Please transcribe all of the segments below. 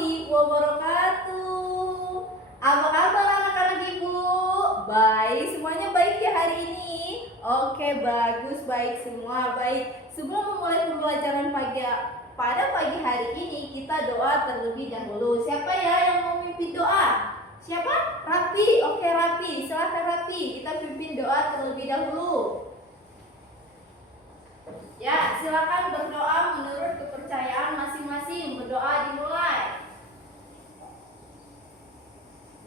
warahmatullahi wabarakatuh. Apa kabar anak-anak ibu? Baik, semuanya baik ya hari ini? Oke, bagus, baik semua, baik. Sebelum memulai pembelajaran pada pagi hari ini, kita doa terlebih dahulu. Siapa ya yang mau memimpin doa? Siapa? Rapi. Oke, Rapi. Silakan Rapi. Kita pimpin doa terlebih dahulu. Ya, silakan berdoa menurut kepercayaan masing-masing. Berdoa dimulai.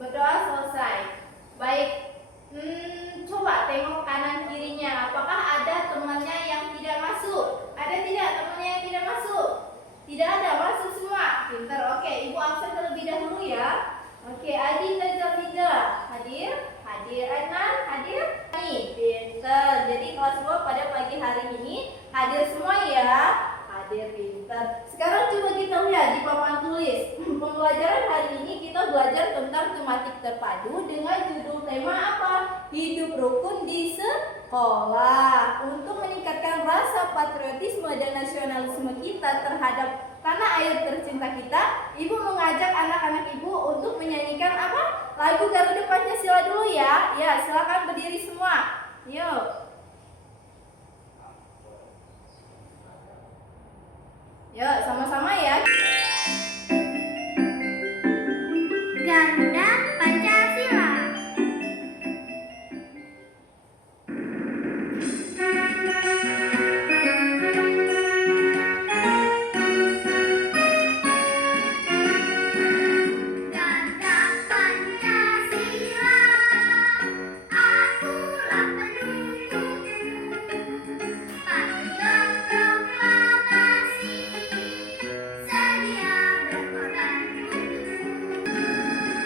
Berdoa selesai. Baik. Coba tengok kanan kirinya. Apakah ada temannya yang tidak masuk? Ada tidak temannya yang tidak masuk? Tidak ada, masuk semua. Pintar. Oke, Ibu absen terlebih dahulu ya. Oke, Adi Najamiza hadir? Hadir. Adnan hadir? Nih, pintar. Jadi kelas 2 pada pagi hari ini hadir semua ya. Hadir, pintar. Sekarang coba kita lihat di papan tulis. Pembelajaran hari ini kita belajar tentang tematik terpadu dengan judul tema apa? Hidup rukun di sekolah. Untuk meningkatkan rasa patriotisme dan nasionalisme kita terhadap tanah air tercinta kita, Ibu mengajak anak-anak Ibu untuk menyanyikan apa? Lagu Garuda Pancasila dulu ya. Ya, silakan berdiri semua. Yuk. Yuk, sama-sama ya. Garuda Pancasila. Garuda Pancasila, akulah pendukungmu. Patriot proklamasi, sedia berkorban untukmu.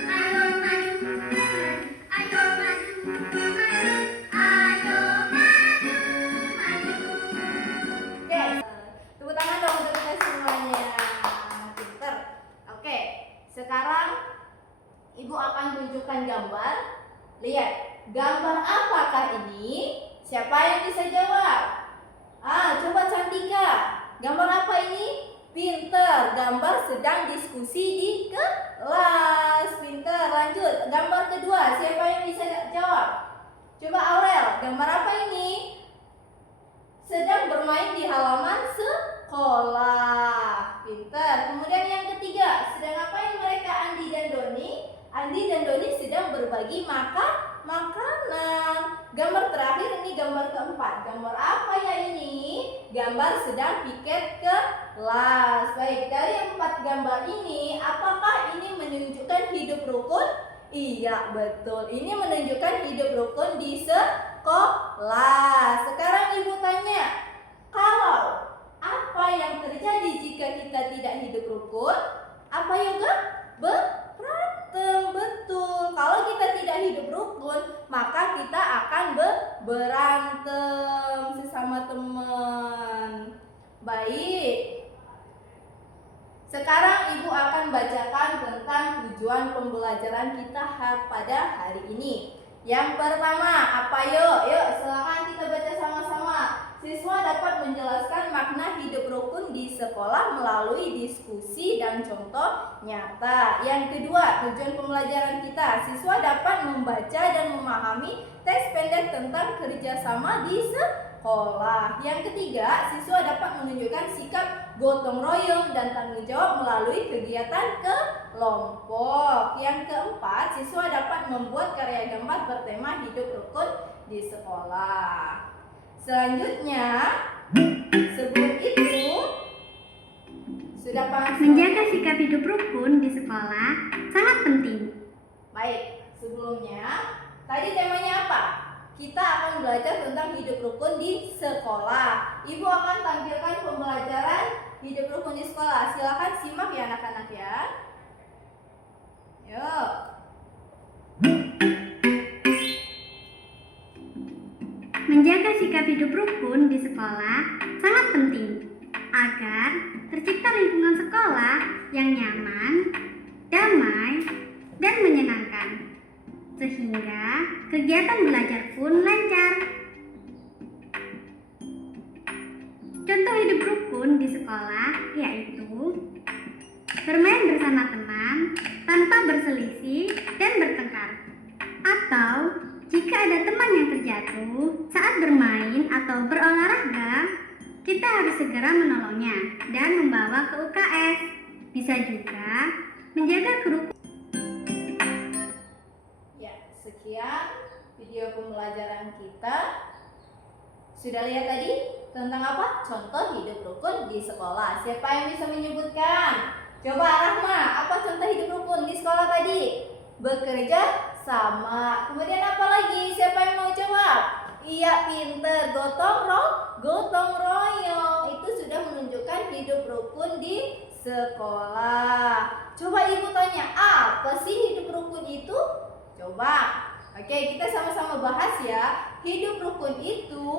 Ayo maju, ayo maju, ayo maju, maju. Oke, tepuk tangan dong untuk kita semuanya. Pinter. Oke, sekarang Ibu akan tunjukkan gambar. Lihat, gambar apakah ini? Siapa yang bisa jawab? Coba Cantika. Gambar apa ini? Pinter, gambar sedang diskusi di kelas. Pinter, lanjut. Gambar kedua, siapa yang bisa jawab? Coba Aurel, gambar apa ini? Sedang bermain di halaman sekolah. Pinter. Kemudian yang ketiga, sedang ngapain mereka Andi dan Doni? Andi dan Doni sedang berbagi makanan. Gambar terakhir ini gambar keempat. Gambar apa ya ini? Gambar sedang piket kelas. Baik, dari 4 gambar ini, apakah ini menunjukkan hidup rukun? Iya, betul. Ini menunjukkan hidup rukun di sekolah. Sekarang Ibu tanya, kalau apa yang terjadi jika kita tidak hidup rukun? Apa yoga? Berantem, betul. Kalau kita tidak hidup rukun, maka kita akan berantem sesama teman. Baik. Sekarang Ibu akan bacakan tentang tujuan pembelajaran kita pada hari ini. Yang pertama, apa yuk? Yuk, silakan kita baca sama-sama. Siswa dapat menjelaskan makna hidup rukun di sekolah melalui diskusi dan contoh nyata. Yang kedua, tujuan pembelajaran kita. Siswa dapat membaca dan memahami teks pendek tentang kerjasama di sekolah. Yang ketiga, siswa dapat menunjukkan sikap gotong royong dan tanggung jawab melalui kegiatan kelompok. Yang keempat, siswa dapat membuat karya gambar bertema hidup rukun di sekolah. Selanjutnya, sebelum itu, sudah paham? Menjaga sikap hidup rukun di sekolah sangat penting. Baik, sebelumnya, tadi temanya apa? Kita akan belajar tentang hidup rukun di sekolah. Ibu akan tampilkan pembelajaran hidup rukun di sekolah. Silakan simak ya anak-anak ya. Yuk. Menjaga sikap hidup rukun di sekolah sangat penting agar tercipta lingkungan sekolah yang nyaman, damai, dan menyenangkan, sehingga kegiatan belajar pun lancar. Contoh hidup rukun di sekolah yaitu bermain bersama teman, tanpa berselisih dan bertengkar. Atau jika ada teman yang terjatuh saat bermain atau berolahraga, kita harus segera menolongnya dan membawa ke UKS. Bisa juga menjaga kerukunan. Ya, sekian video pembelajaran kita. Sudah lihat tadi tentang apa? Contoh hidup rukun di sekolah. Siapa yang bisa menyebutkan? Coba Rahma, apa contoh hidup rukun di sekolah tadi? Bekerja sama. Kemudian apa lagi? Siapa yang mau jawab? Iya, pinter. Gotong royong. Itu sudah menunjukkan hidup rukun di sekolah. Coba ibu tanya, apa sih hidup rukun itu? Coba. Oke, kita sama-sama bahas ya. Hidup rukun itu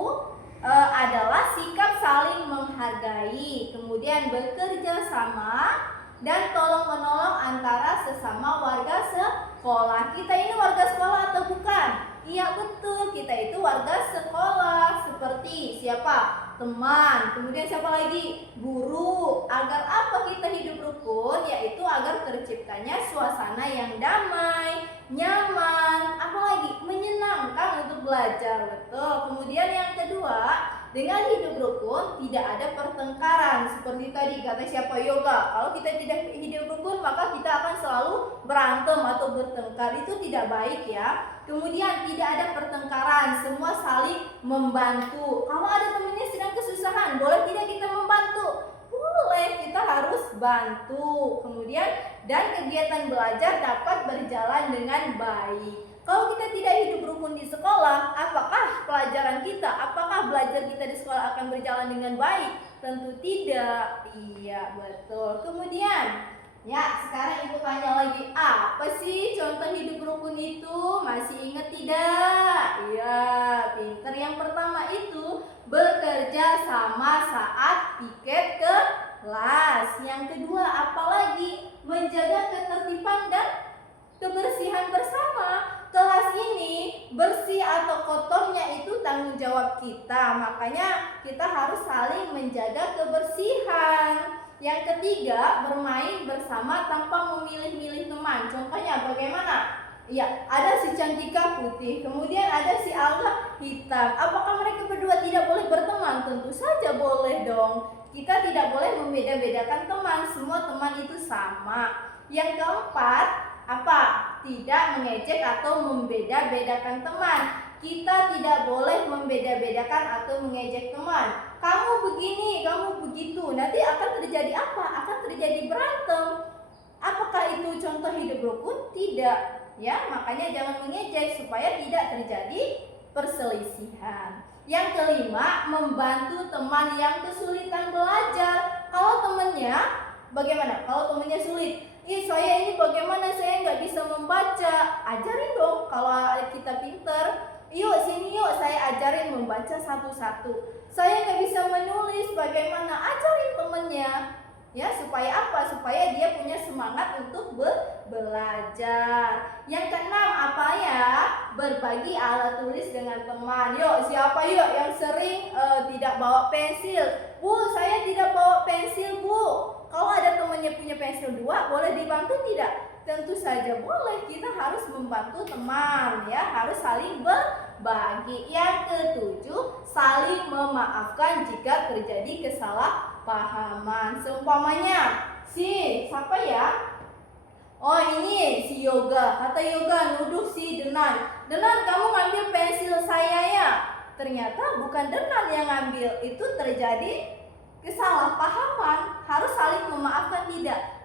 adalah sikap saling menghargai, kemudian bekerja sama dan tolong-menolong antara sesama warga sekolah. Kita ini warga sekolah atau bukan? Iya betul, kita itu warga sekolah. Seperti siapa? Teman, kemudian siapa lagi? Guru. Agar apa kita hidup rukun? Yaitu agar terciptanya suasana yang damai, nyaman, apalagi menyenangkan untuk belajar. Betul. Kemudian yang kedua, dengan hidup rukun tidak ada pertengkaran. Seperti tadi kata siapa Yoga, kalau kita tidak hidup rukun maka kita akan selalu berantem atau bertengkar. Itu tidak baik ya. Kemudian tidak ada pertengkaran, semua saling membantu. Kalau ada temannya sedang kesusahan, boleh tidak kita membantu? Boleh, kita harus bantu. Kemudian dan kegiatan belajar dapat berjalan dengan baik. Kalau kita tidak hidup rukun di sekolah, apakah pelajaran kita, apakah belajar kita di sekolah akan berjalan dengan baik? Tentu tidak. Iya, betul. Kemudian, ya sekarang ibu tanya lagi, apa sih contoh hidup rukun itu? Masih ingat tidak? Iya, pinter. Yang pertama itu bekerja sama saat piket kelas. Yang kedua, apalagi menjaga ketertiban dan kebersihan bersama. Kelas ini bersih atau kotornya itu tanggung jawab kita. Makanya kita harus saling menjaga kebersihan. Yang ketiga, bermain bersama tanpa memilih-milih teman. Contohnya bagaimana? Ya, ada si Cantika putih, kemudian ada si Alga hitam. Apakah mereka berdua tidak boleh berteman? Tentu saja boleh dong. Kita tidak boleh membeda-bedakan teman. Semua teman itu sama. Yang keempat, apa? Tidak mengejek atau membeda-bedakan teman. Kita tidak boleh membeda-bedakan atau mengejek teman. Kamu begini, kamu begitu. Nanti akan terjadi apa? Akan terjadi berantem. Apakah itu contoh hidup rukun? Tidak. Ya, makanya jangan mengejek supaya tidak terjadi perselisihan. Yang kelima, membantu teman yang kesulitan belajar. Kalau temannya bagaimana? Kalau temannya sulit, saya ini bagaimana, saya nggak bisa membaca. Ajarin dong. Kalau kita pinter, yuk sini yuk, saya ajarin membaca satu-satu. Saya nggak bisa menulis, bagaimana? Ajarin temennya. Ya, supaya apa? Supaya dia punya semangat untuk belajar. Yang keenam, apa ya? Berbagi alat tulis dengan teman. Yuk, siapa yuk yang sering tidak bawa pensil? Bu, saya tidak bawa pensil, Bu. Kalau ada temannya punya pensil 2, boleh dibantu tidak? Tentu saja boleh. Kita harus membantu teman, ya, harus saling berbagi. Yang ketujuh, saling memaafkan jika terjadi kesalahpahaman. Seumpamanya, siapa ya? Oh, ini si Yoga. Kata Yoga nuduh si Denan. Denan, kamu ngambil pensil saya ya? Ternyata bukan Denan yang ngambil. Itu terjadi kesalahpahaman. Harus saling memaafkan tidak?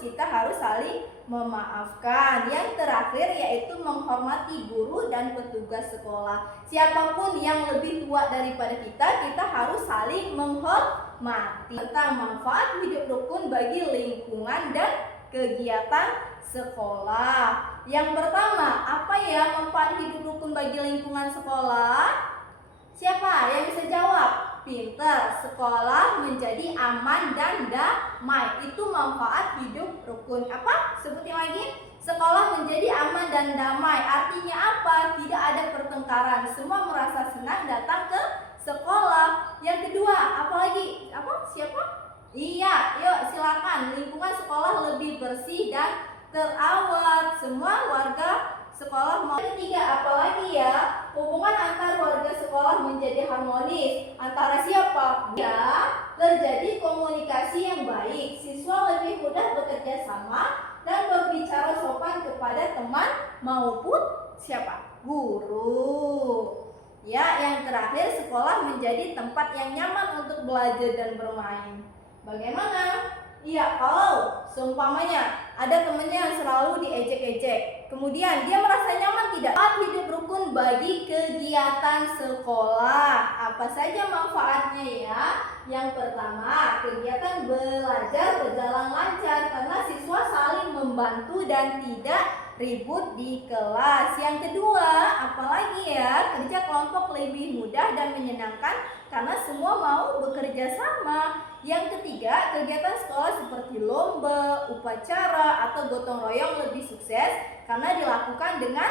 Kita harus saling memaafkan. Yang terakhir yaitu menghormati guru dan petugas sekolah. Siapapun yang lebih tua daripada kita harus saling menghormati. Tentang manfaat hidup rukun bagi lingkungan dan kegiatan sekolah. Yang pertama, apa ya manfaat hidup rukun bagi lingkungan sekolah? Siapa yang bisa jawab? Pinter. Sekolah menjadi aman dan damai. Itu manfaat hidup rukun. Apa? Sebutin lagi. Sekolah menjadi aman dan damai. Artinya apa? Tidak ada pertengkaran. Semua merasa senang datang ke sekolah. Yang kedua, apa lagi? Apa? Siapa? Iya, yuk silakan. Lingkungan sekolah lebih bersih dan terawat, semua warga sekolah mau. Ketiga, apalagi ya, hubungan antar warga sekolah menjadi harmonis. Antara siapa? Ya, terjadi komunikasi yang baik. Siswa lebih mudah bekerja sama dan berbicara sopan kepada teman maupun siapa? Guru. Ya, yang terakhir, sekolah menjadi tempat yang nyaman untuk belajar dan bermain. Bagaimana? Iya, kalau seumpamanya ada temannya yang selalu diejek-ejek, kemudian dia merasa nyaman tidak? Manfaat hidup rukun bagi kegiatan sekolah. Apa saja manfaatnya ya? Yang pertama, kegiatan belajar berjalan lancar karena siswa saling membantu dan tidak ribut di kelas. Yang kedua, apalagi ya, kerja kelompok lebih mudah dan menyenangkan karena semua mau bekerja sama. Yang ketiga, kegiatan sekolah seperti lomba, upacara, atau gotong royong lebih sukses karena dilakukan dengan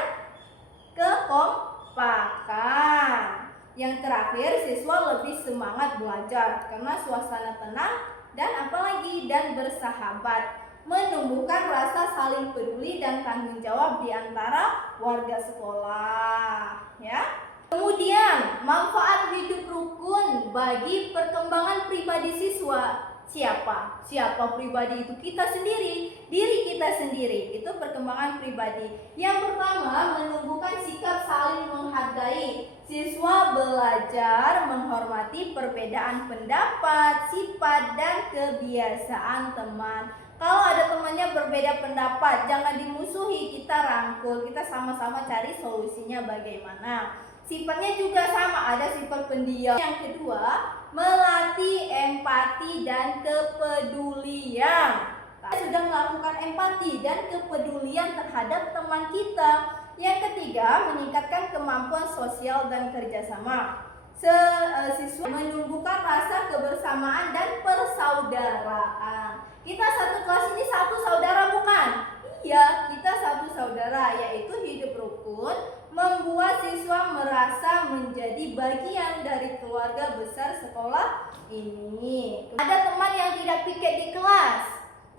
kekompakan. Yang terakhir, siswa lebih semangat belajar karena suasana tenang dan apalagi dan bersahabat, menumbuhkan rasa saling peduli dan tanggung jawab di antara warga sekolah, ya. Kemudian, manfaat hidup rukun bagi perkembangan pribadi siswa. Siapa? Siapa pribadi itu? Kita sendiri, diri kita sendiri. Itu perkembangan pribadi. Yang pertama, menumbuhkan sikap saling menghargai. Siswa belajar menghormati perbedaan pendapat, sifat, dan kebiasaan teman. Kalau ada temannya berbeda pendapat, jangan dimusuhi, kita rangkul, kita sama-sama cari solusinya bagaimana. Sifatnya juga sama, ada sifat pendiam. Yang kedua, melatih empati dan kepedulian. Kita sudah melakukan empati dan kepedulian terhadap teman kita. Yang ketiga, meningkatkan kemampuan sosial dan kerjasama. Siswa menumbuhkan rasa kebersamaan dan persaudaraan. Kita satu kelas ini satu saudara bukan? Iya, kita satu saudara, yaitu hidup rukun membuat siswa merasa menjadi bagian dari keluarga besar sekolah ini. Ada teman yang tidak piket di kelas,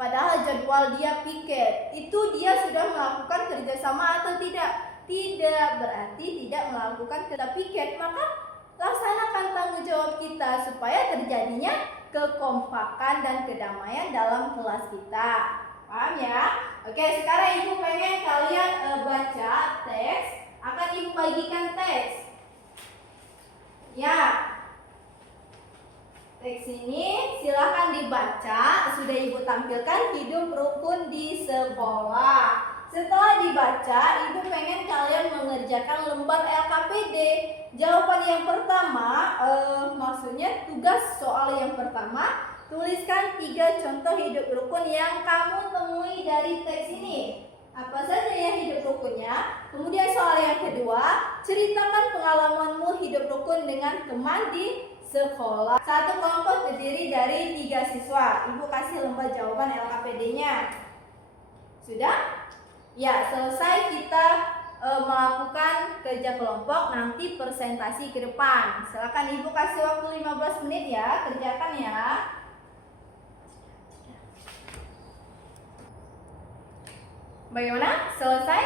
padahal jadwal dia piket. Itu dia sudah melakukan kerjasama atau tidak? Tidak, berarti tidak melakukan kerja piket. Maka laksanakan tanggung jawab kita supaya terjadinya kekompakan dan kedamaian dalam kelas kita. Paham ya? Oke, sekarang ibu pengen kalian baca teks. Akan ibu bagikan teks. Ya, teks ini silahkan dibaca. Sudah ibu tampilkan hidup rukun di sekolah. Setelah dibaca, ibu pengen kalian mengerjakan lembar LKPD. Jawaban yang pertama, maksudnya tugas soal yang pertama, tuliskan 3 contoh hidup rukun yang kamu temui dari teks ini. Apa saja yang hidup rukunnya? Kemudian soal yang kedua, ceritakan pengalamanmu hidup rukun dengan teman di sekolah. Satu kelompok terdiri dari 3 siswa. Ibu kasih lembar jawaban LKPD-nya. Sudah? Ya, selesai kita melakukan kerja kelompok, nanti presentasi ke depan. Silakan ibu kasih waktu 15 menit ya, kerjakan ya. Bagaimana? Selesai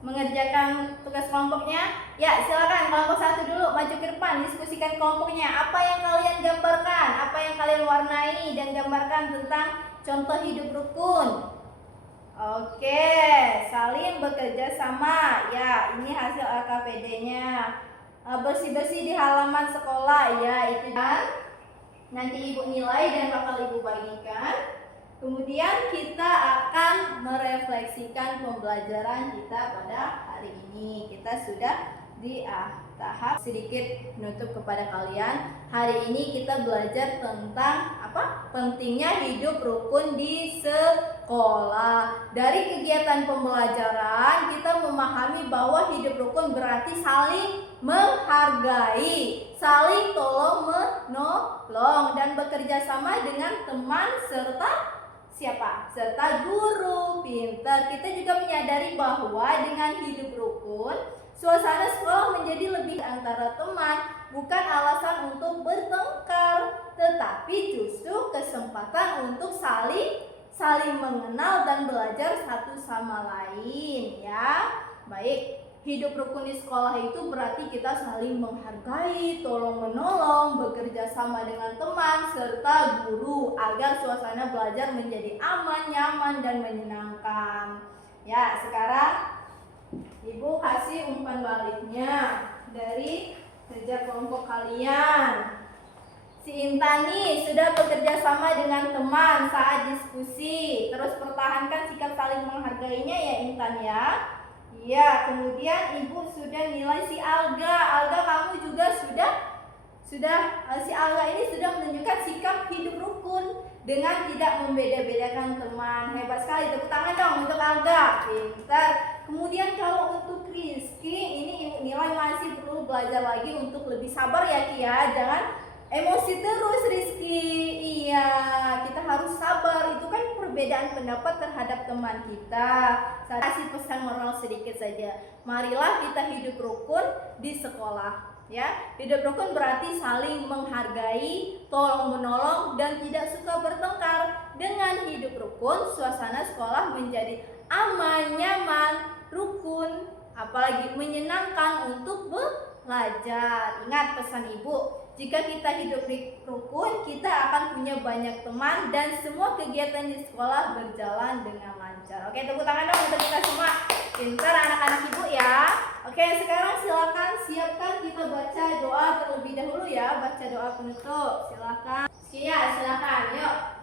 mengerjakan tugas kelompoknya? Ya, silakan kelompok 1 dulu maju ke depan, diskusikan kelompoknya. Apa yang kalian gambarkan? Apa yang kalian warnai dan gambarkan tentang contoh hidup rukun? Oke, saling bekerja sama. Ya, ini hasil LKPD-nya. Bersih-bersih di halaman sekolah. Ya, itu kan. Nanti ibu nilai dan bakal ibu bagikan. Kemudian kita akan merefleksikan pembelajaran kita pada hari ini. Kita sudah di tahap sedikit menutup kepada kalian. Hari ini kita belajar tentang apa? Pentingnya hidup rukun di sekolah. Dari kegiatan pembelajaran kita memahami bahwa hidup rukun berarti saling menghargai, saling tolong menolong dan bekerja sama dengan teman serta siapa? Serta guru pintar. Kita juga menyadari bahwa dengan hidup rukun, suasana sekolah menjadi lebih antara teman, bukan alasan untuk bertengkar, tetapi justru kesempatan untuk saling saling mengenal dan belajar satu sama lain ya. Baik, hidup rukun di sekolah itu berarti kita saling menghargai, tolong menolong, bekerja sama dengan teman serta guru agar suasana belajar menjadi aman, nyaman dan menyenangkan. Ya, sekarang Ibu kasih umpan baliknya dari kerja kelompok kalian. Si Intan nih sudah bekerja sama dengan teman saat diskusi. Terus pertahankan sikap saling menghargainya ya Intan ya. Iya, kemudian Ibu sudah nilai si Alga. Alga kamu juga sudah si Alga ini sudah menunjukkan sikap hidup rukun dengan tidak membeda-bedakan teman. Hebat sekali, tepuk tangan dong untuk Alga. Pintar. Kemudian kalau untuk Rizky ini nilai masih perlu belajar lagi untuk lebih sabar ya Ki ya. Jangan emosi terus Rizky. Iya, kita harus sabar. Itu kan perbedaan pendapat terhadap teman kita. Saya kasih pesan moral sedikit saja. Marilah kita hidup rukun di sekolah. Ya, hidup rukun berarti saling menghargai, tolong menolong dan tidak suka bertengkar. Dengan hidup rukun, suasana sekolah menjadi aman, nyaman, rukun, apalagi menyenangkan untuk belajar. Ingat pesan Ibu. Jika kita hidup di rukun, kita akan punya banyak teman dan semua kegiatan di sekolah berjalan dengan lancar. Oke, tepuk tangan dong untuk kita semua. Pintar anak-anak Ibu ya. Oke, sekarang silakan siapkan kita baca doa terlebih dahulu ya. Baca doa penutup. Silakan. Silakan. Yuk.